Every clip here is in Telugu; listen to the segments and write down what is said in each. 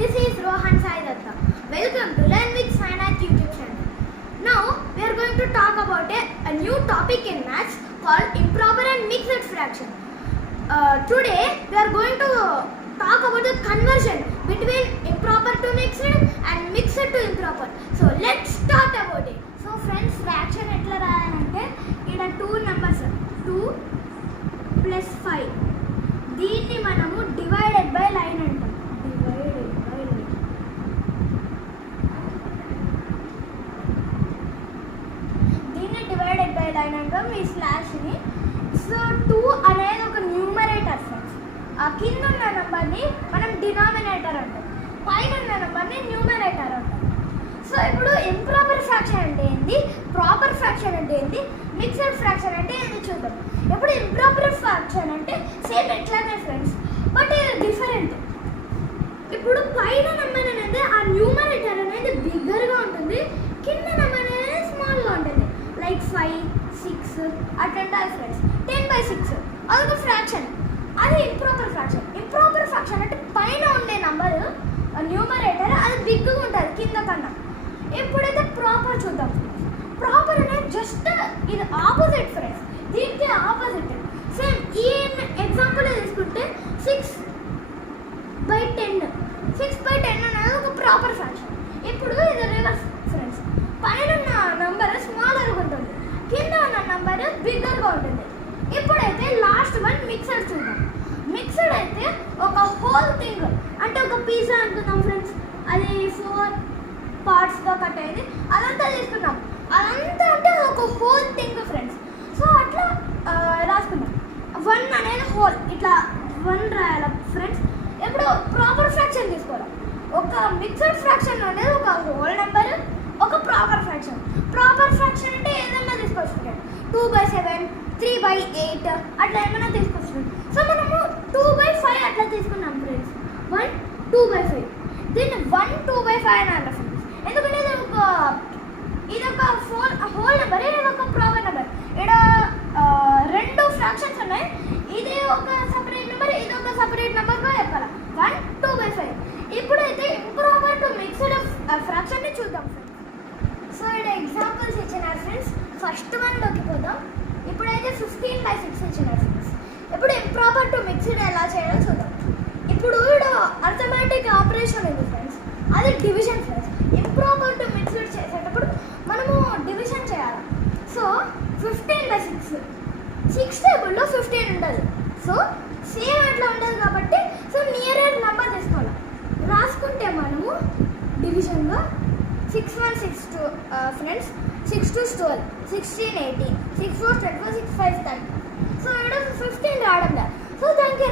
This is Rohan Sai Datta. Welcome to Learn with Finance YouTube channel. Now we are going to talk about a new topic in maths called improper and mixed fraction. Today we are going to talk about the conversion between improper to mixed and mixed to improper. So let's start about it. So friends, fraction etla rayalante ida two numbers 2 plus 5 దీన్ని మనము డివైడెడ్ బై లైన్ అంటాం. Divided by line. దీన్ని డివైడెడ్ బై లైన్ అంటాం ఈ స్లాష్ని. సో 2 అనేది ఒక న్యూమరేటర్ ఫ్రెండ్స్. ఆ కింద ఉన్న నెంబర్ని మనం డినామినేటర్ అంటాం, పైన ఉన్న నెంబర్ని న్యూమరేటర్ అంటాం. సో ఇప్పుడు ఇంప్రాపర్ ఫ్రాక్షన్ అంటే ఏంటి, ప్రాపర్ ఫ్రాక్షన్ అంటే ఏంటి, మిక్స్డ్ ఫ్రాక్షన్ అంటే ఏంటి చూద్దాం. ఇప్పుడు ఇంప్రాపర్ ఫ్రాక్షన్ అంటే సేమ్ ఎట్లానే ఫ్రెండ్స్, బట్ డిఫరెంట్. ఇప్పుడు పైన నెంబర్ అనేది ఆ న్యూమరేటర్ అనేది బిగ్గర్గా ఉంటుంది, కింద నెంబర్ అనేది స్మాల్గా ఉంటుంది. లైక్ 5, 6 అట్లా ఉంటాయి ఫ్రెండ్స్. 10/6 అదొక ఫ్రాక్షన్, అది ఇంప్రాపర్ ఫ్రాక్షన్. ఇంప్రాపర్ ఫ్రాక్షన్ అంటే పైన ఉండే నెంబర్ న్యూమరేటర్ అది బిగ్గా ఉంటుంది కింద కన్నా. ఎప్పుడైతే ప్రాపర్ చూద్దాం, ప్రాపర్ అనేది జస్ట్ ఇది ఆపోజిట్ ఫ్రెండ్స్, దీనికి ఆపోజిట్. సేమ్ ఈ ఎగ్జాంపుల్ తీసుకుంటే 6/10 అనేది ఒక ప్రాపర్ ఫ్రాక్షన్. ఇప్పుడు ఇది రివర్స్ ఫ్రెండ్స్, పైన ఉన్న నంబర్ స్మాలర్గా ఉంటుంది, కింద ఉన్న నంబర్ బిగ్గర్గా ఉంటుంది. ఇప్పుడైతే లాస్ట్ వన్ మిక్సర్ చూద్దాం. మిక్సర్ అయితే ఒక హోల్ థింగ్ అంటే ఒక పిజ్జా అనుకుందాం ఫ్రెండ్స్, అది 4 పార్ట్స్గా కట్ అయింది, అదంతా తీసుకున్నాం. అదంతా అంటే ఒక హోల్ థింగ్ ఫ్రెండ్స్. సో అట్లా రాసుకున్నాం. 1 అనేది హోల్, ఇట్లా 1 రాయాలి ఫ్రెండ్స్. ఇప్పుడు ప్రాపర్ ఫ్రాక్షన్ తీసుకోవాలి. ఒక మిక్స్డ్ ఫ్రాక్షన్ అనేది ఒక హోల్ నెంబర్, ఒక ప్రాపర్ ఫ్రాక్షన్. ప్రాపర్ ఫ్రాక్షన్ అంటే ఏదైనా తీసుకోవచ్చు, 2/7, 3/8 అట్లా ఏమైనా తీసుకోవచ్చు. సో మనము 2/5 అట్లా తీసుకున్నాం ఫ్రెండ్స్. 1 2/5, దీన్ని 1 2/5 అని అంటారు ఫ్రెండ్స్. ఎందుకంటే ఇది ఒక హోల్ నెంబర్, ఇది ఒక ప్రాపర్ నెంబర్. ఇక్కడ 2 ఫ్రాక్షన్స్ ఉన్నాయి, ఇది ఒక సపరేట్ నెంబర్, ఇది ఒక సపరేట్ నెంబర్గా చెప్పాలి. 1 2/5. ఇప్పుడైతే ఇంప్రాపర్ టు మిక్స్డ్ ఫ్రాక్షన్ని చూద్దాం ఫ్రెండ్స్. సో ఇక్కడ ఎగ్జాంపుల్స్ ఇచ్చినారు ఫ్రెండ్స్. ఫస్ట్ వన్లోకి పోదాం. ఇప్పుడైతే 15/6 ఇచ్చినారు ఫ్రెండ్స్. ఇప్పుడు ఇంప్రాపర్ టు మిక్స్డ్ ఎలా చేయాలో చూద్దాం. ఇప్పుడు ఇక్కడ అర్థమెటిక్ ఆపరేషన్ ఉంది ఫ్రెండ్స్, అది division friends. Improper to mixed చేసేటప్పుడు మనము డివిజన్ చేయాలి. సో 15/6, 6 టేబుల్లో 15 ఉంటుంది. సో సేమ్ అట్లా ఉంటుంది కాబట్టి సో నియరెస్ట్ నెంబర్ తీసుకోవాలి. రాసుకుంటే మనము డివిజన్లో 6 1 6 2 ఫ్రెండ్స్, 6 2 12, 16 18, 6 4 24, 6 5 30. సో ఇక్కడ 15 రావడం లేదు. సో దానికి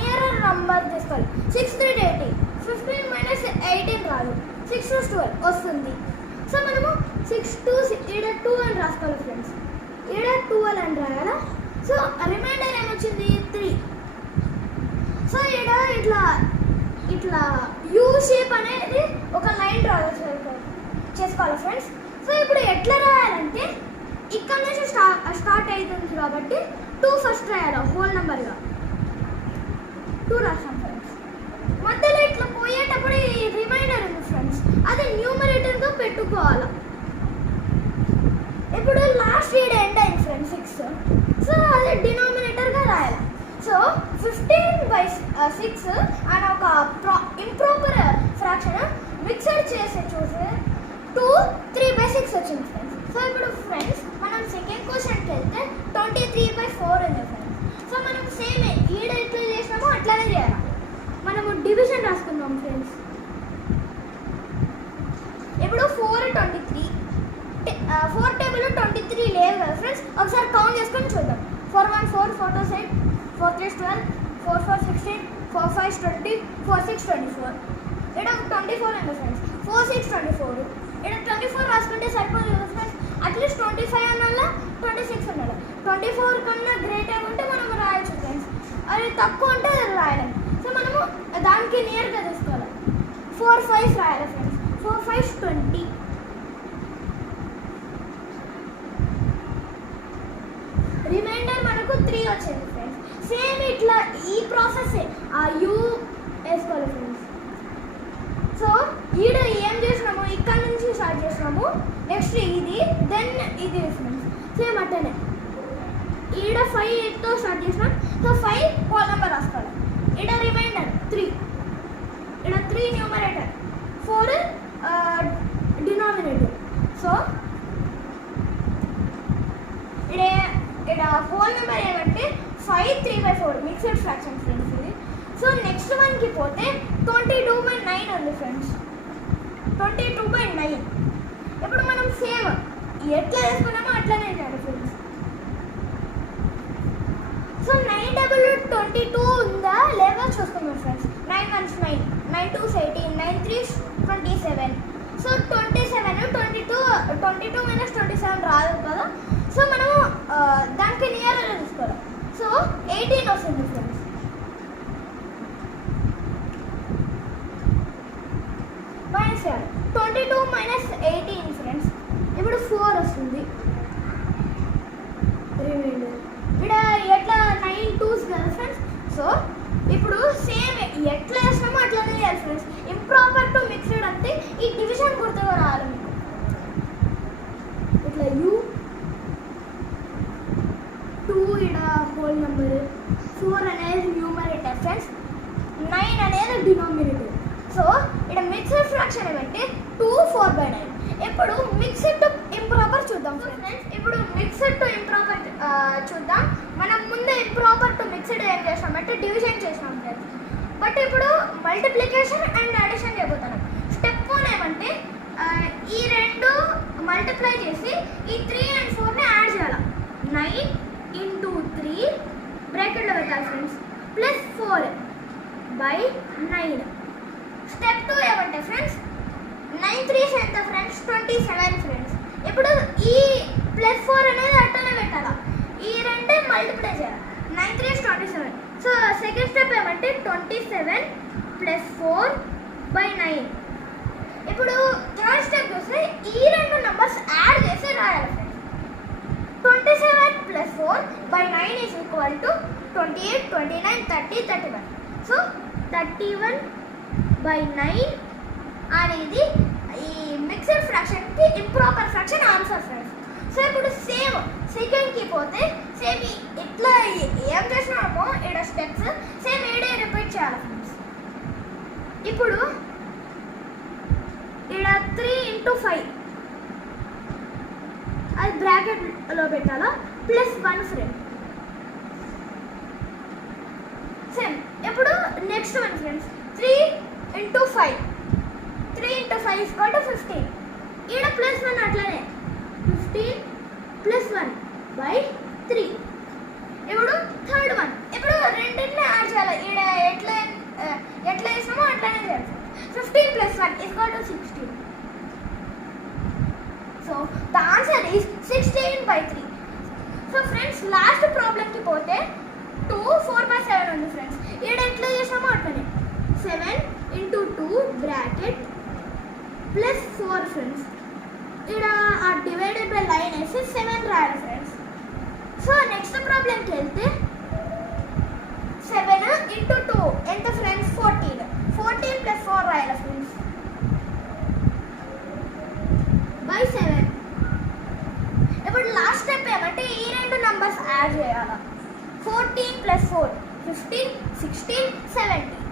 నియరెస్ట్ నెంబర్ తీసుకోవాలి. 6 3 18, 15 - 18 రాదు, 6 2 12 వస్తుంది. సో మనము 6 2 ఇక్కడ 2 అని రాసుకోవాలి ఫ్రెండ్స్. ఇక్కడ 12 అని రాయాలా. సో రిమైండర్ ఏమొచ్చింది 3. సో ఇక్కడ ఇట్లా యూ షేప్ అనేది ఒక లైన్ డ్రా చేసుకోవాలి ఫ్రెండ్స్. సో ఇప్పుడు ఎట్లా రాయాలంటే ఇక్కడ నుంచి స్టార్ట్ అవుతుంది కాబట్టి 2 ఫస్ట్ రాయాలి హోల్ నెంబర్గా. 2 రాసాం ఫ్రెండ్స్. మధ్యలో ఇట్లా పోయేటప్పుడు ఈ రిమైండర్ ఉంది ఫ్రెండ్స్, అది న్యూమరేటర్గా పెట్టుకోవాలి. ఇప్పుడు లాస్ట్ ఈడ ఎండ్ అయింది ఫ్రెండ్స్ 6. సో అది డినామినేటర్గా రాయాలి. సో 15/6 అని ఒక ఇంప్రాపర్ ఫ్రాక్షన్ మిక్సర్ చేసి చూసి 2 3/6 వచ్చింది ఫ్రెండ్స్. సో ఇప్పుడు ఫ్రెండ్స్ మనం సెకండ్ క్వశ్చన్కి వెళ్తే 23/4 ఉంది ఫ్రెండ్స్. సో మనం సేమ్ ఈడ ఎట్లా చేసినామో అట్లానే చేయాలి. మనము డివిజన్ రాసుకుందాం ఫ్రెండ్స్. ఇప్పుడు 4 23, 4 టేబుల్లో 23 లేవు కదా ఫ్రెండ్స్, ఒకసారి కౌంట్ చేసుకొని చూద్దాం. 4 1 4, 4 2 8, 4 3 12, 4 4 16, 4 5 20, 4 6 24. ఇక్కడ 24 ఉంది ఫ్రెండ్స్. 4 6 24. ఇక్కడ 24 రాసుకుంటే సరిపోదు కదా ఫ్రెండ్స్, అట్లీస్ట్ 25 అన్నా 26 అన్నా. 24 కన్నా గ్రేటర్ ఉంటే మనం రాయొచ్చు ఫ్రెండ్స్, అది తక్కువ ఉంటే రాయలేం. సో మనము దానికి నియర్గా తీసుకోవాలి. 4 5 రాయాలి ఫ్రెండ్స్. 4 5 20. రిమైండర్ మనకు 3 వచ్చింది ఫ్రెండ్స్. సేమ్ ఇట్లా ఈ ప్రాసెస్ ఆ యూ వేసుకోవాలి ఫ్రెండ్స్. ఈడ ఏం చేసినాము, ఇక్కడ నుంచి స్టార్ట్ చేసినాము, నెక్స్ట్ ఇది, దెన్ ఇది ఫ్రెండ్స్. సేమ్ అట్టనే ఈడ 5తో స్టార్ట్ చేసినాం. సో 5 హోల్ నెంబర్ రాసుకోవాలి. ఈడ రిమైండర్ 3, ఈడ 3 న్యూమరేటర్, 4 డినామినేటర్. సో ఈడ హోల్ నెంబర్ ఏమంటే 5 3/4 మిక్స్డ్ ఫ్రాక్షన్ ఫ్రెండ్స్ ఇది. సో నెక్స్ట్ వన్కి పోతే 22/9 ఉంది ఫ్రెండ్స్. 22/9. ఇప్పుడు మనం సేమ్ ఎట్లా వేసుకున్నామో అట్లానే చేయాలి ఫ్రెండ్స్. సో 9/22 ఉందా లేదా చూసుకున్నాం friends. 9 1s 9, 9 2s 18, 9 3s 27. So 27, 22 - 27 రాదు కదా. సో మనము దానికి నియర్గా చూసుకోవాలి. సో 18 వస్తుంది ఫ్రెండ్స్. మైనస్ చేయాలి. 22 - 18 ఫ్రెండ్స్. ఇప్పుడు 4 వస్తుంది రిమైండర్. ఇక్కడ ఎట్లా 9 2s కదా ఫ్రెండ్స్. సో ఇప్పుడు సేమ్ ఎట్లా వేసినామో అట్లానే చేయాలి ఫ్రెండ్స్. ఇంప్రాపర్ టు మిక్స్డ్ అంటే ఈ డివిజన్ గుర్తుగా రావాలి మీకు. ఇట్లా U2 ఇక్కడ హోల్ నెంబర్, 4 అనేది న్యూమరేటర్ ఫ్రెండ్స్, 9 అనేది డినామినేటర్. సో ఇక్కడ మిక్స్డ్ ఫ్రాక్షన్ ఏమంటే 2 4/9. ఇప్పుడు మిక్స్డ్ టు ఇంప్రాపర్ చూద్దాం ఫ్రెండ్స్. ఇప్పుడు మిక్స్డ్ టు ఇంప్రాపర్ చూద్దాం. మనం ముందే ఇంప్రాపర్ టు మిక్స్డ్ ఏం చేసామంటే డివిజన్ చేసాం ఫ్రెండ్స్. బట్ ఇప్పుడు మల్టిప్లికేషన్ అండ్ అడిషన్ చేయబోతున్నాం. స్టెప్ 1 ఏమంటే ఈ రెండు మల్టిప్లై చేసి ఈ 3 and 4ని యాడ్ చేయాలి. 9 × 3 బ్రాకెట్లో పెట్టాలి ఫ్రెండ్స్, +4/9. స్టెప్ 2 ఏమంటే ఫ్రెండ్స్ 9 3s ఎంత ఫ్రెండ్స్ 27 ఫ్రెండ్స్. ఇప్పుడు ఈ +4 అనేది అట్టనే పెట్టాలా, ఈ రెండే మల్టిప్లై చేయాలి. 9 3s 27. సో సెకండ్ స్టెప్ ఏమంటే 27 + 4/9. ఇప్పుడు థర్డ్ స్టెప్ చూస్తే ఈ రెండు నెంబర్స్ యాడ్ చేసి రాయాలి ఫ్రెండ్స్. 27 + 4/9 = 28 29 30 31. సో 31/9 అనేది ఈ మిక్స్డ్ ఫ్రాక్షన్కి improper fraction answer friends. So ఇప్పుడు సేమ్ సెకండ్కి పోతే సేమ్ ఇట్లా ఏం చేసినామో ఇక్కడ స్టెప్స్ సేమ్ ఈడే రిపీట్ చేయాలి ఫ్రెండ్స్. ఇప్పుడు ఇక్కడ 3 × 5 అది బ్రాకెట్లో పెట్టాలా, +1 ఫ్రెండ్. సేమ్ ఇప్పుడు నెక్స్ట్ వన్ ఫ్రెండ్స్ 3 × 5. 3 × 5 = 15. ఈడ +1 అట్లనే 15 + 1/3. ఇప్పుడు థర్డ్ వన్. ఇప్పుడు రెండింటిని యాడ్ చేయాలి. ఈడ ఎట్లా వేసినామో అట్లానే చేయాలి. 15 + 1 = 16. So the answer is 16/3. So friends last ప్రాబ్లంకి పోతే 2 4/7 ఉంది ఫ్రెండ్స్. ఈడ ఎట్లా చేసామో అట్లనే 7 × 2 బ్రాకెట్ +4 ఫ్రెండ్స్. ఇక్కడ ఆ డివైడెడ్ బై లైన్ వేసి 7 రాయాలి ఫ్రెండ్స్. సో నెక్స్ట్ ప్రాబ్లంకి వెళ్తే 7 × 2 ఎంత ఫ్రెండ్స్ 14. 14 + 4 రాయాలి ఫ్రెండ్స్ /7. ఇప్పుడు లాస్ట్ స్టెప్ ఏమంటే ఈ రెండు నంబర్స్ యాడ్ చేయాలి. 14 + 4 15 16 17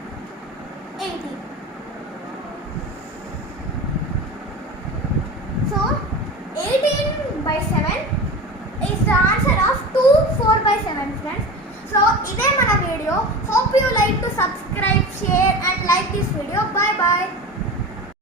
18. So 18/7 is the answer of 2 4/7 friends. So ఇదే మన video. Hope you like to subscribe, share and like this video. Bye bye.